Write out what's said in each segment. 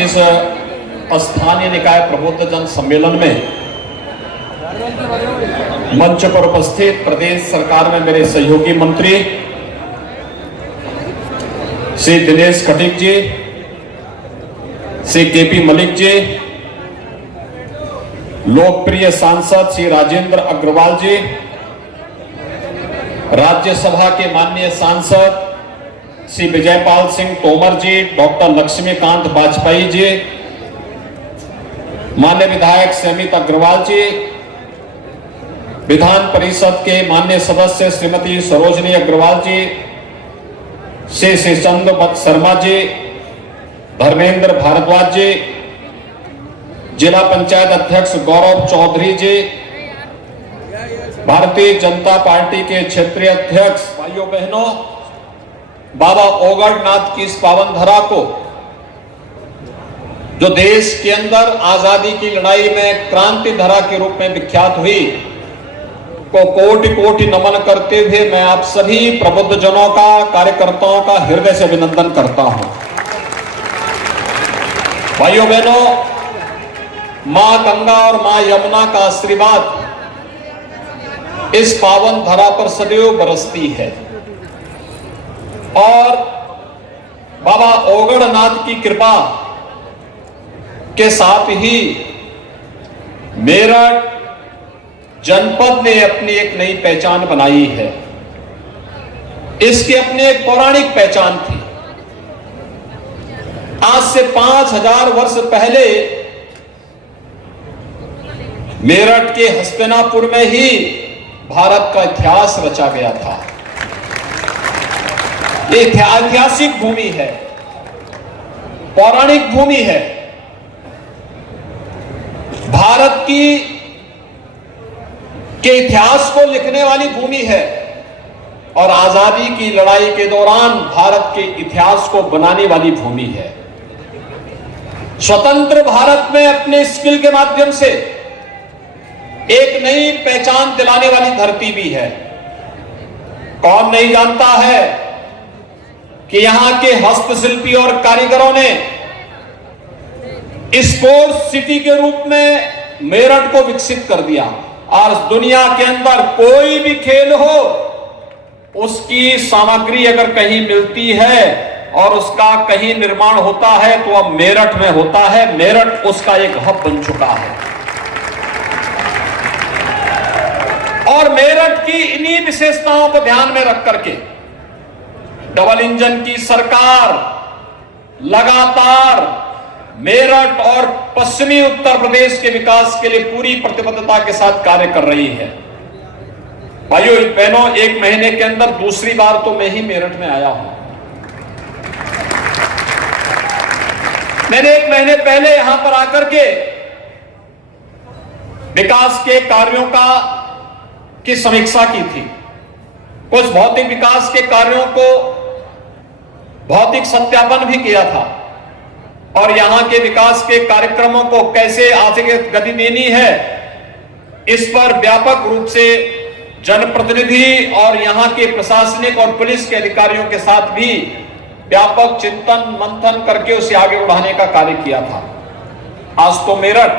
के इस स्थानीय निकाय प्रबुद्ध जन सम्मेलन में मंच पर उपस्थित प्रदेश सरकार में मेरे सहयोगी मंत्री श्री दिनेश खटीक जी, श्री केपी मलिक जी, लोकप्रिय सांसद श्री राजेंद्र अग्रवाल जी, राज्यसभा के माननीय सांसद श्री विजयपाल सिंह तोमर जी, डॉक्टर लक्ष्मीकांत वाजपेयी जी, माननीय विधायक समित अग्रवाल जी, विधान परिषद के माननीय सदस्य श्रीमती सरोजनी अग्रवाल जी, श्री श्रीचंद शर्मा जी, धर्मेंद्र भारद्वाज जी, जिला पंचायत अध्यक्ष गौरव चौधरी जी, भारतीय जनता पार्टी के क्षेत्रीय अध्यक्ष, भाइयों बहनों, बाबा ओगड़नाथ की इस पावन धरा को जो देश के अंदर आजादी की लड़ाई में क्रांति धरा के रूप में विख्यात हुई, को कोटि कोटि नमन करते हुए मैं आप सभी प्रबुद्ध जनों का, कार्यकर्ताओं का हृदय से अभिनंदन करता हूं। भाइयों बहनों, मां गंगा और मां यमुना का आशीर्वाद इस पावन धरा पर सदैव बरसती है और बाबा ओगड़नाथ की कृपा के साथ ही मेरठ जनपद ने अपनी एक नई पहचान बनाई है। इसकी अपनी एक पौराणिक पहचान थी। आज से 5000 वर्ष पहले मेरठ के हस्तिनापुर में ही भारत का इतिहास रचा गया था। ये ऐतिहासिक भूमि है, पौराणिक भूमि है, भारत के इतिहास को लिखने वाली भूमि है और आजादी की लड़ाई के दौरान भारत के इतिहास को बनाने वाली भूमि है। स्वतंत्र भारत में अपने स्किल के माध्यम से एक नई पहचान दिलाने वाली धरती भी है। कौन नहीं जानता है कि यहां के हस्तशिल्पी और कारीगरों ने स्पोर्ट्स सिटी के रूप में मेरठ को विकसित कर दिया और दुनिया के अंदर कोई भी खेल हो, उसकी सामग्री अगर कहीं मिलती है और उसका कहीं निर्माण होता है तो अब मेरठ में होता है। मेरठ उसका एक हब बन चुका है और मेरठ की इन्हीं विशेषताओं को ध्यान में रख करके डबल इंजन की सरकार लगातार मेरठ और पश्चिमी उत्तर प्रदेश के विकास के लिए पूरी प्रतिबद्धता के साथ कार्य कर रही है। भाइयों बहनों, 1 महीने के अंदर दूसरी बार तो मैं ही मेरठ में आया हूं। मैंने 1 महीने पहले यहां पर आकर के विकास के कार्यों की समीक्षा की थी। कुछ भौतिक विकास के कार्यों को भौतिक सत्यापन भी किया था और यहां के विकास के कार्यक्रमों को कैसे आगे गति देनी है, इस पर व्यापक रूप से जनप्रतिनिधि और यहां के प्रशासनिक और पुलिस के अधिकारियों के साथ भी व्यापक चिंतन मंथन करके उसे आगे बढ़ाने का कार्य किया था। आज तो मेरठ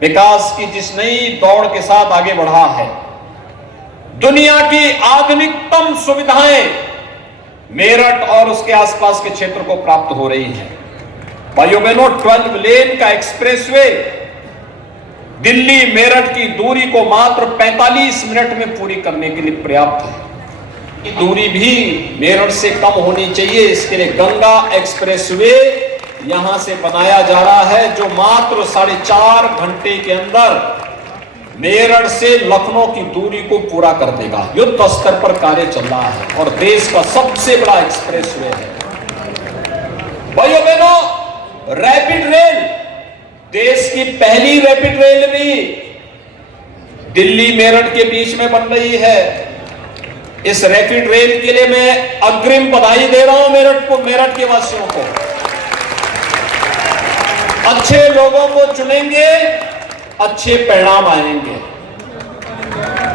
विकास की जिस नई दौड़ के साथ आगे बढ़ा है, दुनिया की आधुनिकतम सुविधाएं मेरठ और उसके आसपास के क्षेत्र को प्राप्त हो रही हैं। भाइयों बहनों, 12 लेन का एक्सप्रेसवे दिल्ली मेरठ की दूरी को मात्र 45 मिनट में पूरी करने के लिए पर्याप्त है। ये दूरी भी मेरठ से कम होनी चाहिए। इसके लिए गंगा एक्सप्रेसवे यहां से बनाया जा रहा है जो मात्र 4.5 घंटे के अंदर मेरठ से लखनऊ की दूरी को पूरा कर देगा। युद्ध स्तर पर कार्य चल रहा है और देश का सबसे बड़ा एक्सप्रेसवे है। भाइयों बहनों, रैपिड रेल, देश की पहली रैपिड रेल भी दिल्ली मेरठ के बीच में बन रही है। इस रैपिड रेल के लिए मैं अग्रिम बधाई दे रहा हूं मेरठ के वासियों को। अच्छे लोगों को चुनेंगे, अच्छे परिणाम आएंगे।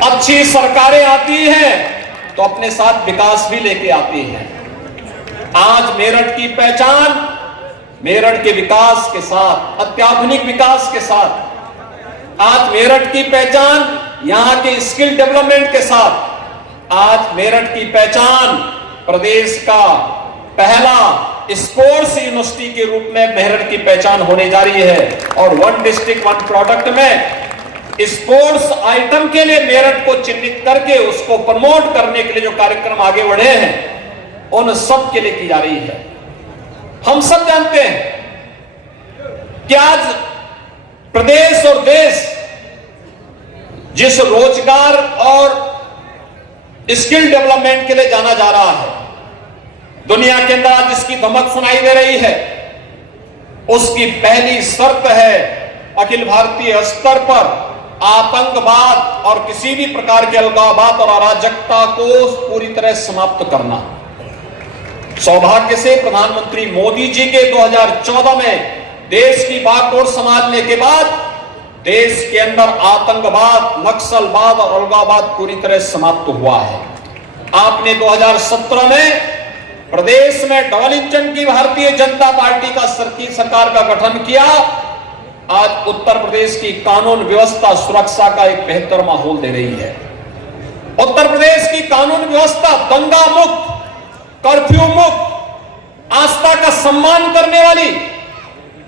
अच्छी सरकारें आती हैं तो अपने साथ विकास भी लेके आती हैं। आज मेरठ की पहचान मेरठ के विकास के साथ, अत्याधुनिक विकास के साथ, आज मेरठ की पहचान यहां के स्किल डेवलपमेंट के साथ, आज मेरठ की पहचान प्रदेश का पहला स्पोर्ट्स यूनिवर्सिटी के रूप में मेरठ की पहचान होने जा रही है। और वन डिस्ट्रिक्ट वन प्रोडक्ट में स्पोर्ट्स आइटम के लिए मेरठ को चिन्हित करके उसको प्रमोट करने के लिए जो कार्यक्रम आगे बढ़े हैं, उन सब के लिए की जा रही है। हम सब जानते हैं कि आज प्रदेश और देश जिस रोजगार और स्किल डेवलपमेंट के लिए जाना जा रहा है, दुनिया के अंदर आज जिसकी धमक सुनाई दे रही है, उसकी पहली शर्त है अखिल भारतीय स्तर पर आतंकवाद और किसी भी प्रकार के अलगाववाद और अराजकता को पूरी तरह समाप्त करना। सौभाग्य से प्रधानमंत्री मोदी जी के 2014 में देश की बागडोर संभालने के बाद देश के अंदर आतंकवाद, नक्सलवाद और अलगाववाद पूरी तरह समाप्त हुआ है। आपने 2017 में प्रदेश में डबल इंजन की भारतीय जनता पार्टी का सरकार का गठन किया। आज उत्तर प्रदेश की कानून व्यवस्था सुरक्षा का एक बेहतर माहौल दे रही है। उत्तर प्रदेश की कानून व्यवस्था दंगा मुक्त, कर्फ्यू मुक्त, आस्था का सम्मान करने वाली,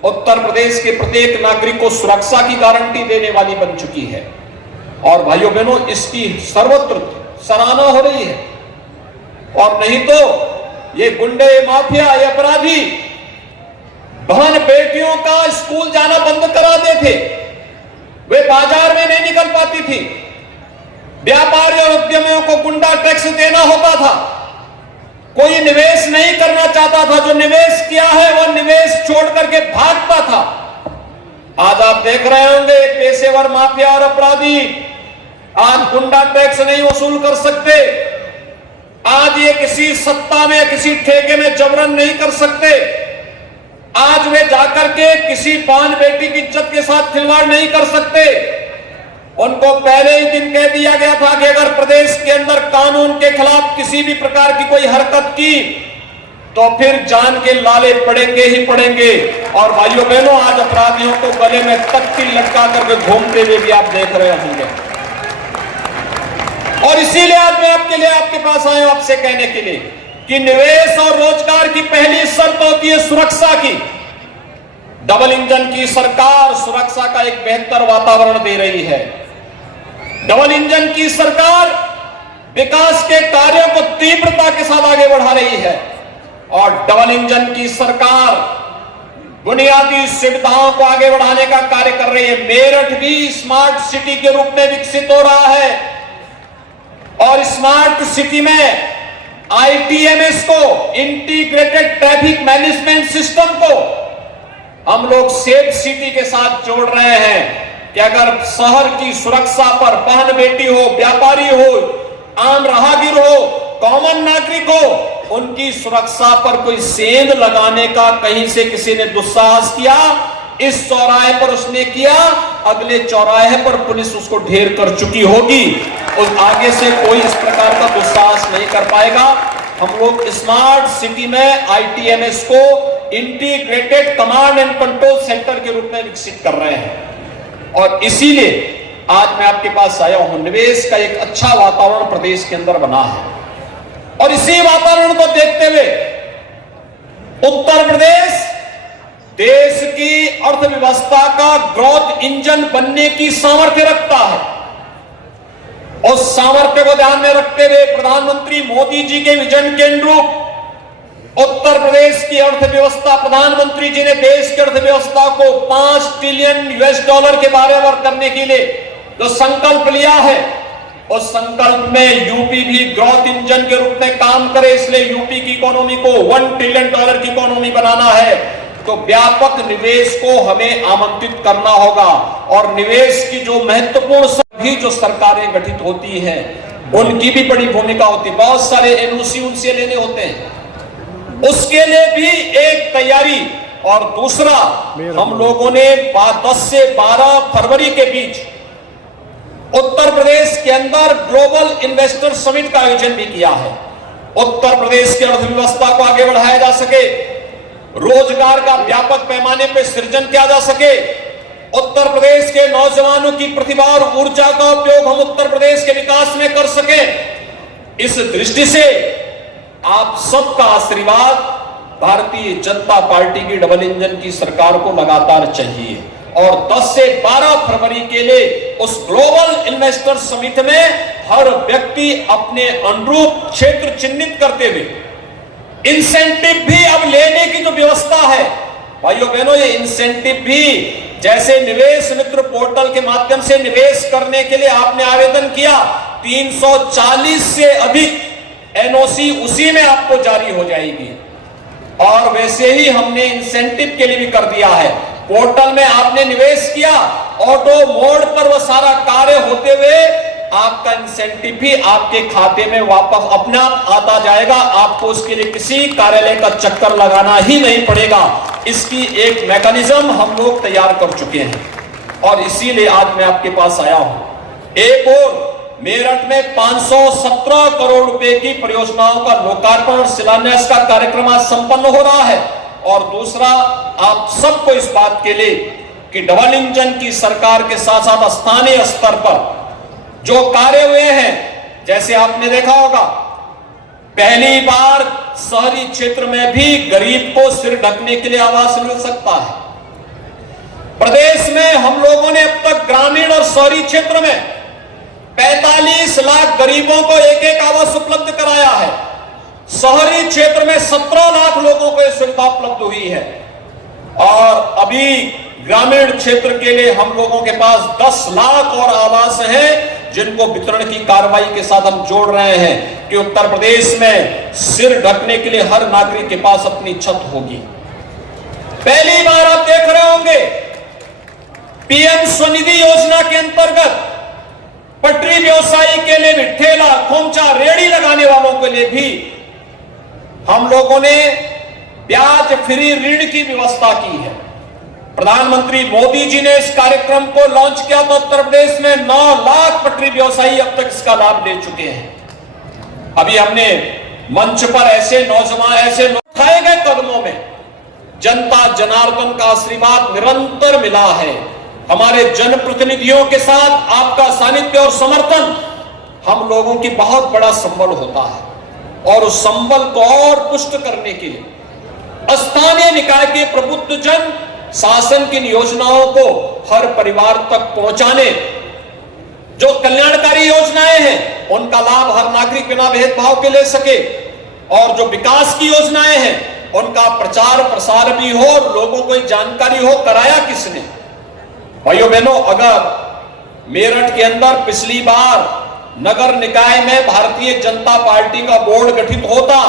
उत्तर प्रदेश के प्रत्येक नागरिक को सुरक्षा की गारंटी देने वाली बन चुकी है। और भाइयों बहनों, इसकी सर्वत्र सराहना हो रही है। और नहीं तो ये गुंडे, माफिया, ये अपराधी बहन बेटियों का स्कूल जाना बंद करा देते, वे बाजार में नहीं निकल पाती थी, व्यापारी और उद्यमियों को गुंडा टैक्स देना होता था, कोई निवेश नहीं करना चाहता था, जो निवेश किया है वो निवेश छोड़ करके भागता था। आज आप देख रहे होंगे पेशेवर माफिया और अपराधी आज गुंडा टैक्स नहीं वसूल कर सकते। आज ये किसी सत्ता में, किसी ठेके में जबरन नहीं कर सकते। आज वे जाकर के किसी पान बेटी की इज्जत के साथ खिलवाड़ नहीं कर सकते। उनको पहले ही दिन कह दिया गया था कि अगर प्रदेश के अंदर कानून के खिलाफ किसी भी प्रकार की कोई हरकत की तो फिर जान के लाले पड़ेंगे ही पड़ेंगे। और भाइयों बहनों, आज अपराधियों को गले में तख्ती लटका करके घूमते हुए भी आप देख रहे होंगे। और इसीलिए आज मैं आपके पास आया हूं आपसे कहने के लिए कि निवेश और रोजगार की पहली शर्त होती है सुरक्षा की। डबल इंजन की सरकार सुरक्षा का एक बेहतर वातावरण दे रही है। डबल इंजन की सरकार विकास के कार्यों को तीव्रता के साथ आगे बढ़ा रही है। और डबल इंजन की सरकार बुनियादी सुविधाओं को आगे बढ़ाने का कार्य कर रही है। मेरठ भी स्मार्ट सिटी के रूप में विकसित हो रहा है। और स्मार्ट सिटी में ITMS को, इंटीग्रेटेड ट्रैफिक मैनेजमेंट सिस्टम को हम लोग सेफ सिटी के साथ जोड़ रहे हैं कि अगर शहर की सुरक्षा पर बहन बेटी हो, व्यापारी हो, आम राहगीर हो, कॉमन नागरिक हो, उनकी सुरक्षा पर कोई सेंध लगाने का कहीं से किसी ने दुस्साहस किया, इस चौराहे पर उसने किया, अगले चौराहे पर पुलिस उसको ढेर कर चुकी होगी। और आगे से कोई इस प्रकार का दुस्साहस नहीं कर पाएगा। हम लोग स्मार्ट सिटी में ITMS को integrated command and control centre के रूप में विकसित कर रहे हैं। और इसीलिए आज मैं आपके पास आया हूं। निवेश का एक अच्छा वातावरण प्रदेश के अंदर बना है। और इसी वातावरण को देखते हुए उत्तर प्रदेश देश की अर्थव्यवस्था का ग्रोथ इंजन बनने की सामर्थ्य रखता है। उस सामर्थ्य को ध्यान में रखते हुए प्रधानमंत्री मोदी जी के विजन के अनुरूप उत्तर प्रदेश की अर्थव्यवस्था, प्रधानमंत्री जी ने देश की अर्थव्यवस्था को $5 ट्रिलियन के बराबर करने के लिए जो संकल्प लिया है, उस संकल्प में यूपी भी ग्रोथ इंजन के रूप में काम करे। इसलिए यूपी की इकोनॉमी को $1 ट्रिलियन की इकोनॉमी बनाना है तो व्यापक निवेश को हमें आमंत्रित करना होगा। और निवेश की जो महत्वपूर्ण सभी जो सरकारें गठित होती हैं उनकी भी बड़ी भूमिका होती है। बहुत सारे NOC उनसे लेने होते हैं, उसके लिए भी एक तैयारी। और दूसरा, हम लोगों ने 10 से 12 फरवरी के बीच उत्तर प्रदेश के अंदर ग्लोबल इन्वेस्टर समिट का आयोजन भी किया है। उत्तर प्रदेश की अर्थव्यवस्था को आगे बढ़ाया जा सके, रोजगार का व्यापक पैमाने पर सृजन किया जा सके, उत्तर प्रदेश के नौजवानों की प्रतिभा और ऊर्जा का उपयोग हम उत्तर प्रदेश के विकास में कर सके। इस दृष्टि से आप सबका आशीर्वाद भारतीय जनता पार्टी की डबल इंजन की सरकार को लगातार चाहिए और 10 से 12 फरवरी के लिए उस ग्लोबल इन्वेस्टर समिट में हर व्यक्ति अपने अनुरूप क्षेत्र चिन्हित करते हुए इंसेंटिव भी अब लेने की जो व्यवस्था है, भाइयों बहनों, ये इंसेंटिव भी जैसे निवेश मित्र पोर्टल के माध्यम से निवेश करने के लिए आपने आवेदन किया, 340 से अधिक एनओसी उसी में आपको जारी हो जाएगी। और वैसे ही हमने इंसेंटिव के लिए भी कर दिया है। पोर्टल में आपने निवेश किया, ऑटो मोड पर वह सारा कार्य होते हुए आपका इंसेंटिव भी आपके खाते में वापस अपना आता जाएगा। आपको उसके लिए किसी कार्यालय का चक्कर लगाना ही नहीं पड़ेगा। इसकी एक मैकेनिज्म हम लोग तैयार कर चुके हैं और इसीलिए आज मैं आपके पास आया हूं। एक और मेरठ में 517 करोड़ रुपए की परियोजनाओं का लोकार्पण और शिलान्यास का कार्यक्रम आज संपन्न हो रहा है। और दूसरा, आप सबको इस बात के लिए कि डबल इंजन की सरकार के साथ साथ स्थानीय स्तर पर जो कार्य हुए हैं, जैसे आपने देखा होगा, पहली बार शहरी क्षेत्र में भी गरीब को सिर ढकने के लिए आवास मिल सकता है। प्रदेश में हम लोगों ने अब तक ग्रामीण और शहरी क्षेत्र में 45 लाख गरीबों को एक एक आवास उपलब्ध कराया है। शहरी क्षेत्र में 17 लाख लोगों को यह सुविधा उपलब्ध हुई है और अभी ग्रामीण क्षेत्र के लिए हम लोगों के पास 10 लाख और आवास हैं जिनको वितरण की कार्रवाई के साथ हम जोड़ रहे हैं कि उत्तर प्रदेश में सिर ढकने के लिए हर नागरिक के पास अपनी छत होगी। पहली बार आप देख रहे होंगे पीएम स्वनिधि योजना के अंतर्गत पटरी व्यवसायी के लिए भी, ठेला खोमचा रेड़ी लगाने वालों के लिए भी हम लोगों ने ब्याज फ्री ऋण की व्यवस्था की है। प्रधानमंत्री मोदी जी ने इस कार्यक्रम को लॉन्च किया तो उत्तर प्रदेश में 9 लाख पटरी व्यवसायी अब तक इसका लाभ ले चुके हैं। अभी हमने मंच पर ऐसे नौजवान, ऐसे लोग उठाए गए कदमों में जनता जनार्दन का आशीर्वाद निरंतर मिला है। हमारे जनप्रतिनिधियों के साथ आपका सानिध्य और समर्थन हम लोगों की बहुत बड़ा संबल होता है और उस संबल को और पुष्ट करने के लिए स्थानीय निकाय के प्रबुद्ध जन शासन की योजनाओं को हर परिवार तक पहुंचाने, जो कल्याणकारी योजनाएं हैं उनका लाभ हर नागरिक बिना भेदभाव के ले सके और जो विकास की योजनाएं हैं उनका प्रचार प्रसार भी हो और लोगों को जानकारी हो कराया किसने। भाइयों बहनों, अगर मेरठ के अंदर पिछली बार नगर निकाय में भारतीय जनता पार्टी का बोर्ड गठित होता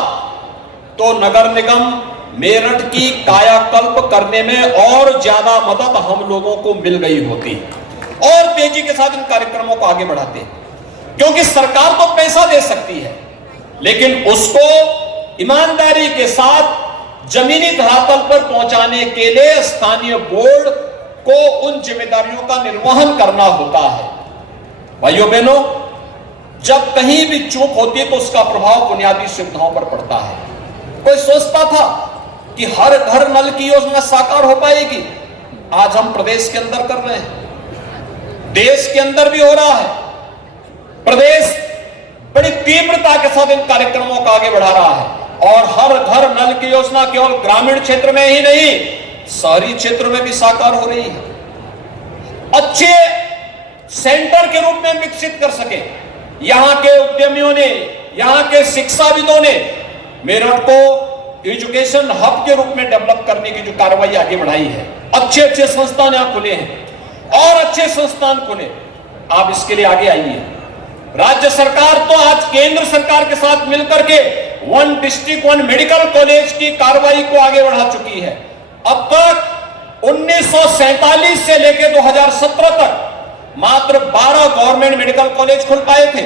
तो नगर निगम मेरठ की कायाकल्प करने में और ज्यादा मदद हम लोगों को मिल गई होती और तेजी के साथ इन कार्यक्रमों को आगे बढ़ाते, क्योंकि सरकार तो पैसा दे सकती है लेकिन उसको ईमानदारी के साथ जमीनी धरातल पर पहुंचाने के लिए स्थानीय बोर्ड को उन जिम्मेदारियों का निर्वहन करना होता है। भाइयों बहनों, जब कहीं भी चूक होती है तो उसका प्रभाव बुनियादी सुविधाओं पर पड़ता है। कोई सोचता था कि हर घर नल की योजना साकार हो पाएगी, आज हम प्रदेश के अंदर कर रहे हैं, देश के अंदर भी हो रहा है। प्रदेश बड़ी तीव्रता के साथ इन कार्यक्रमों को आगे बढ़ा रहा है और हर घर नल की योजना केवल ग्रामीण क्षेत्र में ही नहीं, शहरी क्षेत्र में भी साकार हो रही है। अच्छे सेंटर के रूप में विकसित कर सके, यहां के उद्यमियों ने, यहां के शिक्षाविदों ने मेरठ को एजुकेशन हब के रूप में डेवलप करने की जो कार्रवाई आगे बढ़ाई है। अच्छे अच्छे संस्थान यहां खुले हैं और अच्छे संस्थान खुले, आप इसके लिए आगे आइए। राज्य सरकार तो आज केंद्र सरकार के साथ मिलकर के 1 डिस्ट्रिक्ट 1 मेडिकल कॉलेज की कार्रवाई को आगे बढ़ा चुकी है। अब तक 1947 से लेकर 2017 तक मात्र 12 गवर्नमेंट मेडिकल कॉलेज खुल पाए थे।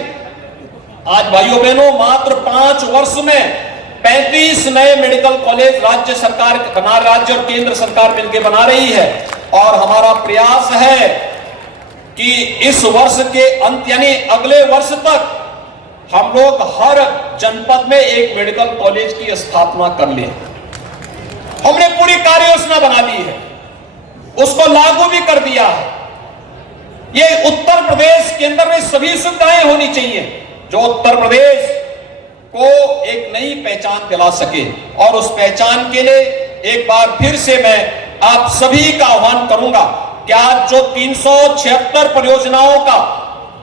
आज भाइयों बहनों, मात्र 5 वर्ष में 35 नए मेडिकल कॉलेज राज्य सरकार बना, राज्य और केंद्र सरकार मिलकर बना रही है और हमारा प्रयास है कि इस वर्ष के अंत यानी अगले वर्ष तक हम लोग हर जनपद में एक मेडिकल कॉलेज की स्थापना कर लें। हमने पूरी कार्य योजना बना ली है, उसको लागू भी कर दिया है। ये उत्तर प्रदेश के अंदर में सभी सुविधाएं होनी चाहिए जो उत्तर प्रदेश को एक नई पहचान दिला सके। और उस पहचान के लिए एक बार फिर से मैं आप सभी का आह्वान करूंगा कि आज जो 376 परियोजनाओं का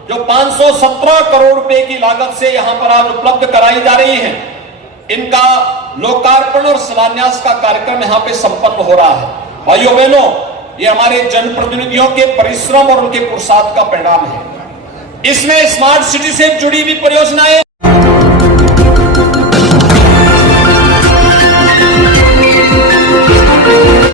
जो 517 करोड़ रुपए की लागत से यहां पर आज उपलब्ध कराई जा रही है, इनका लोकार्पण और शिलान्यास का कार्यक्रम यहां पे संपन्न हो रहा है। भाइयों बहनों, ये हमारे जनप्रतिनिधियों के परिश्रम और उनके पुरुषार्थ का परिणाम है। इसमें स्मार्ट सिटी से जुड़ी हुई परियोजनाएं